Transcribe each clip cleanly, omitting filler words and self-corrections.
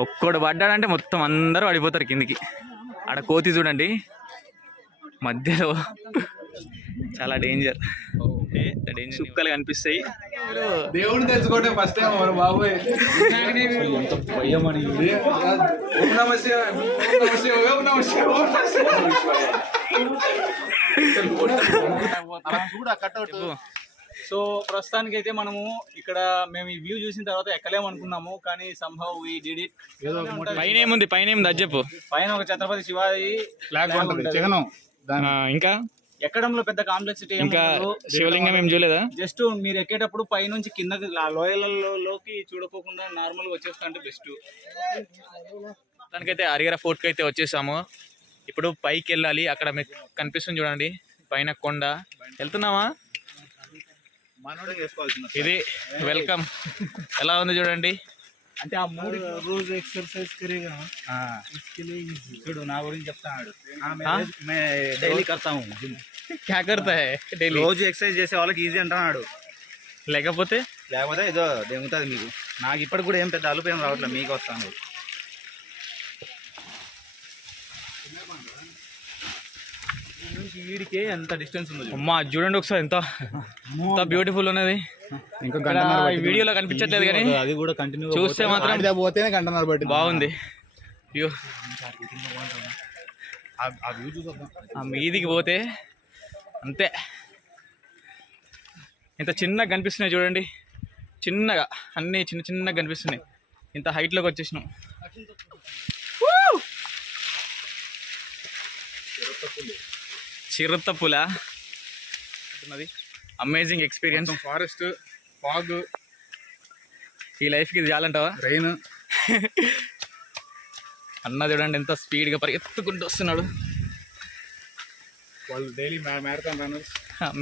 ఒక్కడు పడ్డాడంటే మొత్తం అందరూ పడిపోతారు కిందికి. ఆడ కోతి చూడండి మధ్యలో, చాలా డేంజర్. సుక్కలు కనిపిస్తాయి. దేవుడిని తెలుసుకోండి ఫస్ట్ టైం బాబోయ్. సో ప్రస్తుతానికి అయితే మనము ఇక్కడ మేము ఈ వ్యూ చూసిన తర్వాత ఎక్కలేము అనుకున్నాము, కానీ సంహవ్ వి డిడ్ ఇట్. పైన ఏముంది, పైన ఏముంది అది చెప్పు. పైన ఒక ఛత్రపతి శివాజీ ఫ్లాగ్ ఉంటుంది, చిహ్నం. ఇంకా ఎక్కడంలో పెద్ద కాంప్లెక్సిటీ ఇంకా శివలింగం ఏం చూడలేదా? జస్ట్ మీరు ఎక్కేటప్పుడు పైనుంచి కింద లోయలలోకి చూడకోకుండా నార్మల్ గా వచ్చేస్తా అంటే బెస్ట్. దానికైతే హరిహర ఫోర్ట్ కి అయితే వచ్చేసాము. ఇప్పుడు పైకి వెళ్ళాలి. అక్కడ మీకు కనిపిస్తుంది చూడండి పైన కొండ. వెళ్తున్నావా? ఇది వెల్కమ్. ఎలా ఉంది చూడండి. అంటే ఆ మూడు రోజు ఎక్సర్సైజ్ కరేగా చూడు, నా గురించి చెప్తాడు. డైలీ కర్తాము. క్యా కర్తా హై డైలీ? రోజు ఎక్సర్సైజ్ చేసే వాళ్ళకి ఈజీ అంటున్నాడు. లేకపోతే ఏదో దెంగుతుంది మీకు. నాకు ఇప్పటికి కూడా ఏం పెద్ద అలుపు ఏం రావట్లేదు, మీకు వస్తాను. వీడికి ఎంత డిస్టెన్స్ ఉంది అమ్మా, చూడండి ఒకసారి ఎంత బ్యూటిఫుల్ ఉన్నది. ఇంకా వీడియోలో కనిపించట్లేదు కానీ అది కూడా కంటిన్యూ చూస్తే మాత్రం పోతేనే గంటన్నర బట్టి బాగుంది. వ్యూ ఆ వ్యూ చూద్దాం. ఆ మీదికి పోతే అంతే. ఇంత చిన్నగా కనిపిస్తున్నాయి చూడండి, చిన్నగా అన్నీ చిన్న చిన్నగా కనిపిస్తున్నాయి. ఇంత హైట్లోకి వచ్చేసినాం. చిరుతపుల అమేజింగ్ ఎక్స్పీరియన్స్. ఫారెస్ట్, ఫాగ్, ఈ లైఫ్కి ఇది చాలంటావా? ట్రైన్ అన్న చూడండి ఎంత స్పీడ్గా పరిగెత్తుకుంటూ వస్తున్నాడు. వాళ్ళు డైలీ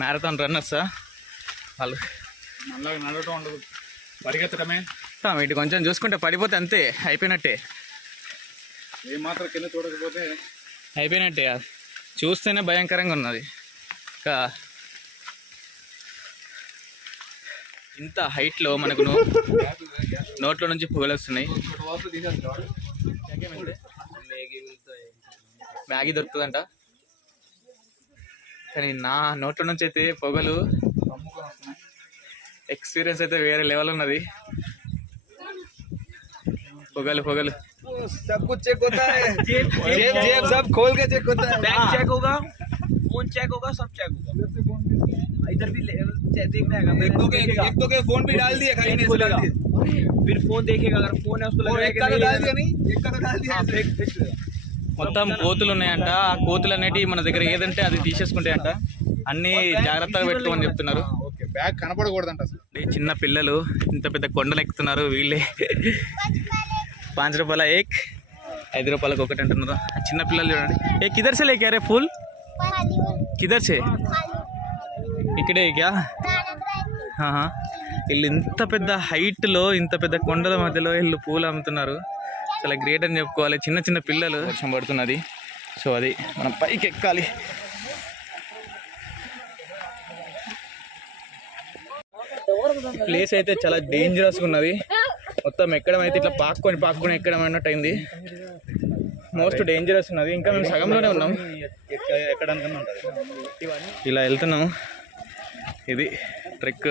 మ్యారథాన్ రన్నర్సా వాళ్ళు? మళ్ళీ నడవటం ఉండదు, పరిగెత్తడమే. ఇటు కొంచెం చూసుకుంటే పడిపోతే అంతే, అయిపోయినట్టే. ఏమాత్రం కింద చూడకపోతే అయిపోయినట్టే. చూస్తేనే భయంకరంగా ఉన్నది. ఇంకా ఇంత హైట్లో మనకు నోట్లో నుంచి పొగలు వస్తున్నాయి. మ్యాగీ దొరుకుతుందంట, కానీ నా నోట్లో నుంచి అయితే పొగలు. ఎక్స్పీరియన్స్ అయితే వేరే లెవెల్ ఉన్నది. పొగలు పొగలు. सब कुछ चेक होता है, जेब सब खोल के चेक होता है. बैंक चेक होगा, फोन चेक होगा, सब चेक होगा. इधर भी देखना है. एक तो के फोन भी डाल दिया, खाली नहीं डाल दिया. फिर फोन देखेगा, अगर फोन है उसको लगेगा कि नहीं डाल दिया, नहीं एक का तो डाल दिया. మొత్తం కోతులు ఉన్నాయంట. ఆ కోతులు అనేటివి మన దగ్గర ఏదంటే అది తీసేసుకుంటాయంట. అన్ని జాగ్రత్తగా పెట్టుకోమని చెప్తున్నారు. బ్యాగ్ కనపడకూడదంట అసలు. చిన్న పిల్లలు ఇంత పెద్ద కొండలు ఎక్కుతున్నారు వీళ్ళే. 5 రూపాయల ఏక్, 5 రూపాయలకు ఒకటి అంటున్నారు. చిన్న పిల్లలు చూడండి. ఏ కిదర్ సే లేకే రే ఫూల్? కిదర్ సే? ఇక్కడే క్యా? వీళ్ళు ఇంత పెద్ద హైట్లో, ఇంత పెద్ద కొండల మధ్యలో వీళ్ళు పూలు అమ్ముతున్నారు. చాలా గ్రేట్ అని చెప్పుకోవాలి. చిన్న చిన్న పిల్లలు. వర్షం పడుతున్నది, సో అది మనం పైకి ఎక్కాలి. ప్లేస్ అయితే చాలా డేంజరస్గా ఉన్నది. మొత్తం ఎక్కడం అయితే ఇట్లా పాక్కొని ఎక్కడం అన్నట్టు అయింది. మోస్ట్ డేంజరస్ ఉన్నది. ఇంకా మేము సగంలోనే ఉన్నాం. ఎక్కడానికన్నా ఉంటుంది. ఇలా వెళ్తున్నాం. ఇది ట్రెక్.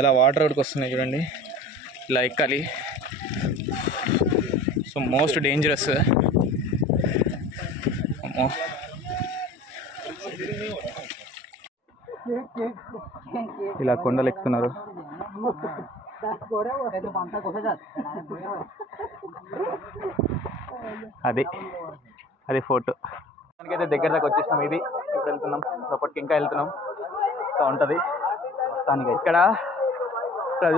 ఇలా వాటర్ రోడ్కి వస్తున్నాయి చూడండి. ఇలా ఎక్కాలి. So most dangerous. అమ్మో, ఇలా కొండలు ఎక్కుతున్నారు. అది ఫోటో. దానికైతే దగ్గర దాకా వచ్చేసినాం. ఇది ఇప్పుడు వెళ్తున్నాం, లోపలికి ఇంకా వెళ్తున్నాం. ఉంటుంది దానికి. ఇక్కడ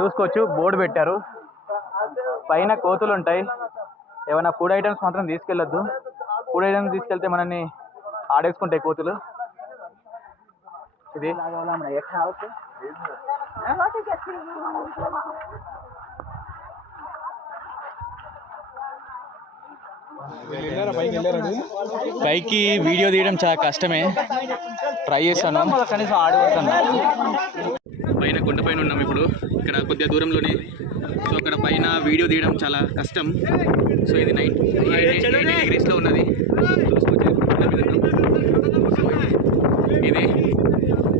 చూసుకోవచ్చు, బోర్డు పెట్టారు. పైన కోతులు ఉంటాయి. ఏమైనా ఫుడ్ ఐటమ్స్ మాత్రం తీసుకెళ్ళొద్దు. ఫుడ్ ఐటమ్స్ తీసుకెళ్తే మనల్ని ఆడేసుకుంటాయి కోతులు. ఇది పైకి వీడియో తీయడం చాలా కష్టమే, ట్రై చేశాను. కనీసం ఆడబోతాను. పైన కొండ పైన ఉన్నాం ఇప్పుడు. ఇక్కడ కొద్దిగా దూరంలోనే సో అక్కడ పైన వీడియో తీయడం చాలా కష్టం. సో ఇది 80 డిగ్రీస్లో ఉన్నది. చూసుకోవచ్చు ఇది.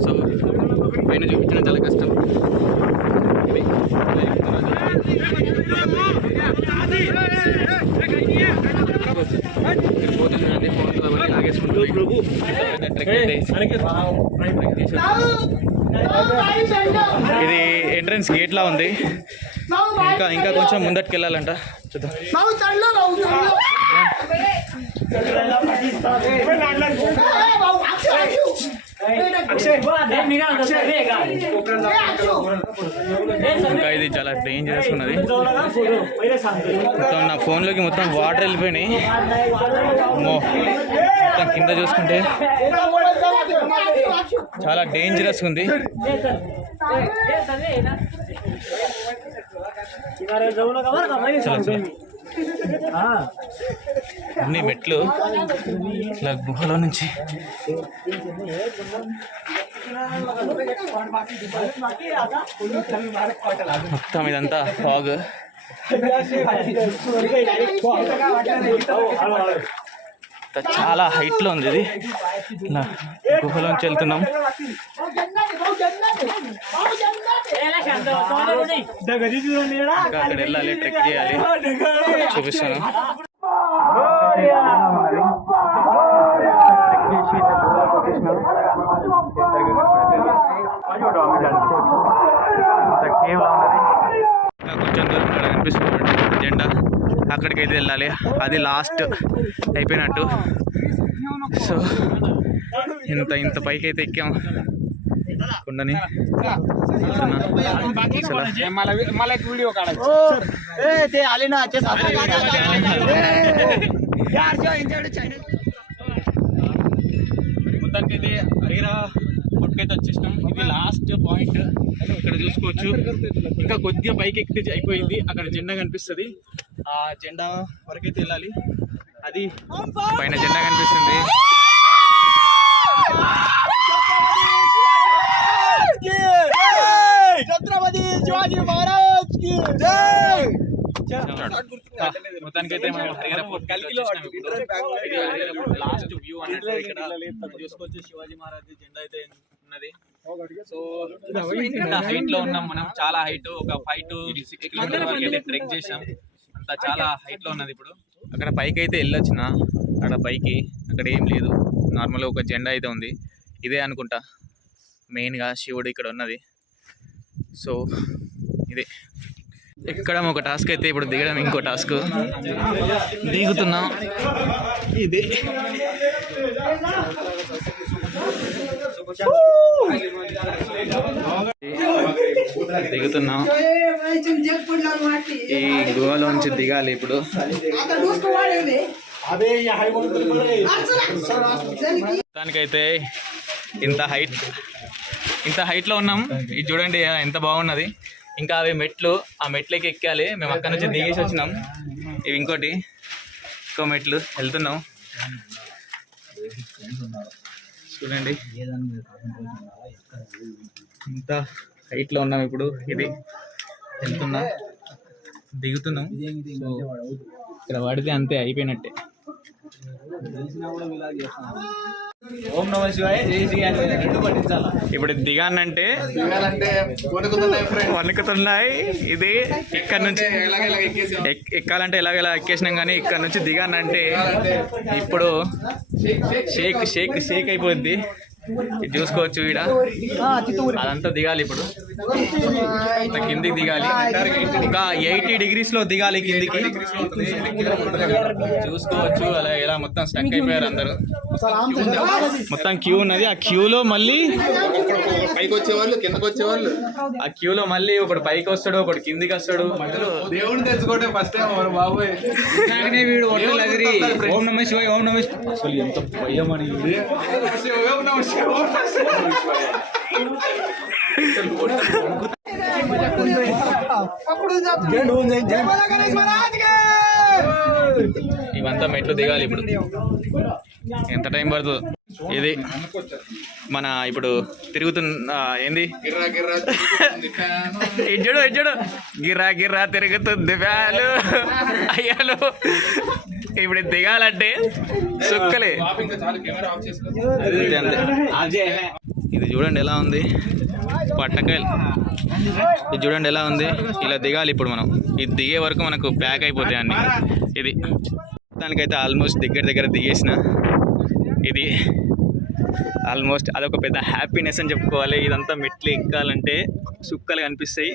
సో పైన చూపించడం చాలా కష్టం. ఇది పోతుందండి, ఫోన్తో అవన్నీ లాగేసుకుంటుంది. ఇది ఎంట్రన్స్ గేట్ లా ఉంది. ఇంకా కొంచెం ముందటికి వెళ్ళాలంట. చూద్దాం. ఇంకా ఇది చాలా డేంజరస్ ఉన్నది. మొత్తం నా ఫోన్లోకి మొత్తం వాటర్ వెళ్ళిపోయినాయి. మొత్తం కింద చూసుకుంటే చాలా డేంజరస్ ఉంది. అన్ని మెట్లు ఇట్లా గుహలో నుంచి మొత్తం ఇదంతా ఫాగ్. చాలా హైట్లో ఉంది ఇది. ఇలా గుహలోంచి వెళ్తున్నాం. అక్కడ వెళ్ళాలి, ట్రెక్ చేయాలి, చూపిస్తాను. కొంచెం దూరం అక్కడ కనిపిస్తుంది జెండా, అక్కడికైతే వెళ్ళాలి. అది లాస్ట్ అయిపోయినట్టు. సో ఇంత పైకి అయితే ఎక్కాము కొండని. మొత్తానికైతే అరిగిరా కొట్టుకైతే వచ్చేసినాం. ఇది లాస్ట్ పాయింట్. ఇక్కడ చూసుకోవచ్చు. ఇంకా కొద్దిగా పైకి ఎక్కితే అయిపోయింది. అక్కడ జెండా కనిపిస్తుంది. ఆ జెండా వరకైతే వెళ్ళాలి. అది పైన జెండా కనిపిస్తుంది. ఛత్రపతి శివాజీ మహారాజ్ కి జై. మొత్తానికైతే మనం హరిహర ఫోర్ట్ లాస్ట్ వ్యూ అన్నట్టు. ఇక్కడ చూసుకోవచ్చు శివాజీ మహారాజ్ జెండా అయితే ఉన్నది. సో ఇంత హైట్ లో ఉన్నాం మనం. చాలా హైట్, ఒక 5 to 6 కిలోమీటర్ వరకు అయితే ట్రెక్ చేసాం. అంతా చాలా హైట్ లో ఉన్నది. ఇప్పుడు అక్కడ పైకి అయితే వెళ్ళొచ్చిన, అక్కడ పైకి అక్కడ ఏం లేదు. నార్మల్గా ఒక జెండా అయితే ఉంది. ఇదే అనుకుంటా మెయిన్గా శివుడు ఇక్కడ ఉన్నది. సో ఇది ఎక్కడం ఒక టాస్క్ అయితే, ఇప్పుడు దిగడం ఇంకో టాస్క్. దిగుతున్నాం. ఇది దిగుతున్నాం. ఈ గుహలోంచి దిగాలి ఇప్పుడు. దానికైతే ఇంత హైట్లో ఉన్నాం. ఇది చూడండి ఎంత బాగున్నది. ఇంకా అవి మెట్లు, ఆ మెట్లకి ఎక్కాలి. మేము అక్కడ నుంచి దిగేసి వచ్చినాం. ఇవి ఇంకో మెట్లు వెళ్తున్నాం. చూడండి ఇంత హైట్లో ఉన్నాం ఇప్పుడు. ఇది వెళ్తున్నాం, దిగుతున్నాం. సో ఇక్కడ పడితే అంతే, అయిపోయినట్టే. ఓం నమః శివాయ, జై శ్రీ ఆంజనేయ రెండు పట్టించాలా. ఇప్పుడు దిగానంటే వణుకుతున్నాయి. ఇది ఇక్కడ నుంచి ఎక్కాలంటే ఎలాగెలా ఎక్కేసినాం, కానీ ఇక్కడ నుంచి దిగానంటే ఇప్పుడు షేక్ అయిపోద్ది. ఇది చూసుకోవచ్చు. ఈడ అదంతా దిగాలి. ఇప్పుడు కిందికి దిగాలి. ఒక 80 degreesలో దిగాలి కిందికి. చూసుకోవచ్చు అలా ఎలా మొత్తం స్టక్ అయిపోయారు అందరూ. మొత్తం క్యూ ఉన్నది. ఆ క్యూలో మళ్ళీ పైకి వచ్చేవాళ్ళు, కిందకి వచ్చేవాళ్ళు. ఆ క్యూలో మళ్ళీ ఒకడు పైకి వస్తాడు, ఒకడు కిందికి వస్తాడు. దేవుడిని తెచ్చుకోవడం ఫస్ట్ టైం బాబోయ్. వీడు ఓం నమః శివాయ, ఓం నమః శివాయ. అసలు ఎంత భయమని. ఇవంతా మెట్లు దిగాలి. ఇప్పుడు ఎంత టైం పడుతుంది? ఇది మన ఇప్పుడు తిరుగుతున్న ఏంది ఇజ్జుడు గిర్రా గిర్రా తిరుగుతుంది ఫ్యాను అయ్యాలు. ఇప్పుడు దిగాలంటే సుక్కలే. ఇది చూడండి ఎలా ఉంది పట్టకాయలు. ఇది చూడండి ఎలా ఉంది. ఇలా దిగాలి ఇప్పుడు మనం. ఇది దిగే వరకు మనకు ప్యాక్ అయిపోతాయి అన్ని. ఇది దానికైతే ఆల్మోస్ట్ దగ్గర దిగేసిన. ఇది ఆల్మోస్ట్ అదొక పెద్ద హ్యాపీనెస్ అని చెప్పుకోవాలి. ఇదంతా మెట్లు ఎక్కాలంటే సుక్కలు కనిపిస్తాయి.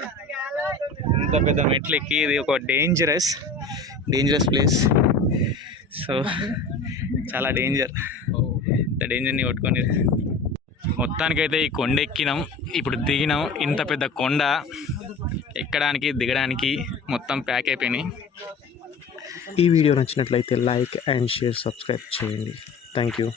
ఇంత పెద్ద మెట్లు ఎక్కి ఇది ఒక డేంజరస్ ప్లేస్. సో చాలా డేంజర్ని కొట్టుకొని మొత్తానికైతే ఈ కొండ ఎక్కినాం. ఇప్పుడు దిగినాం. ఇంత పెద్ద కొండ ఎక్కడానికి దిగడానికి మొత్తం ప్యాక్ అయిపోయినాయి. ఈ వీడియో నచ్చినట్లయితే లైక్ అండ్ షేర్ సబ్స్క్రైబ్ చేయండి. Thank you.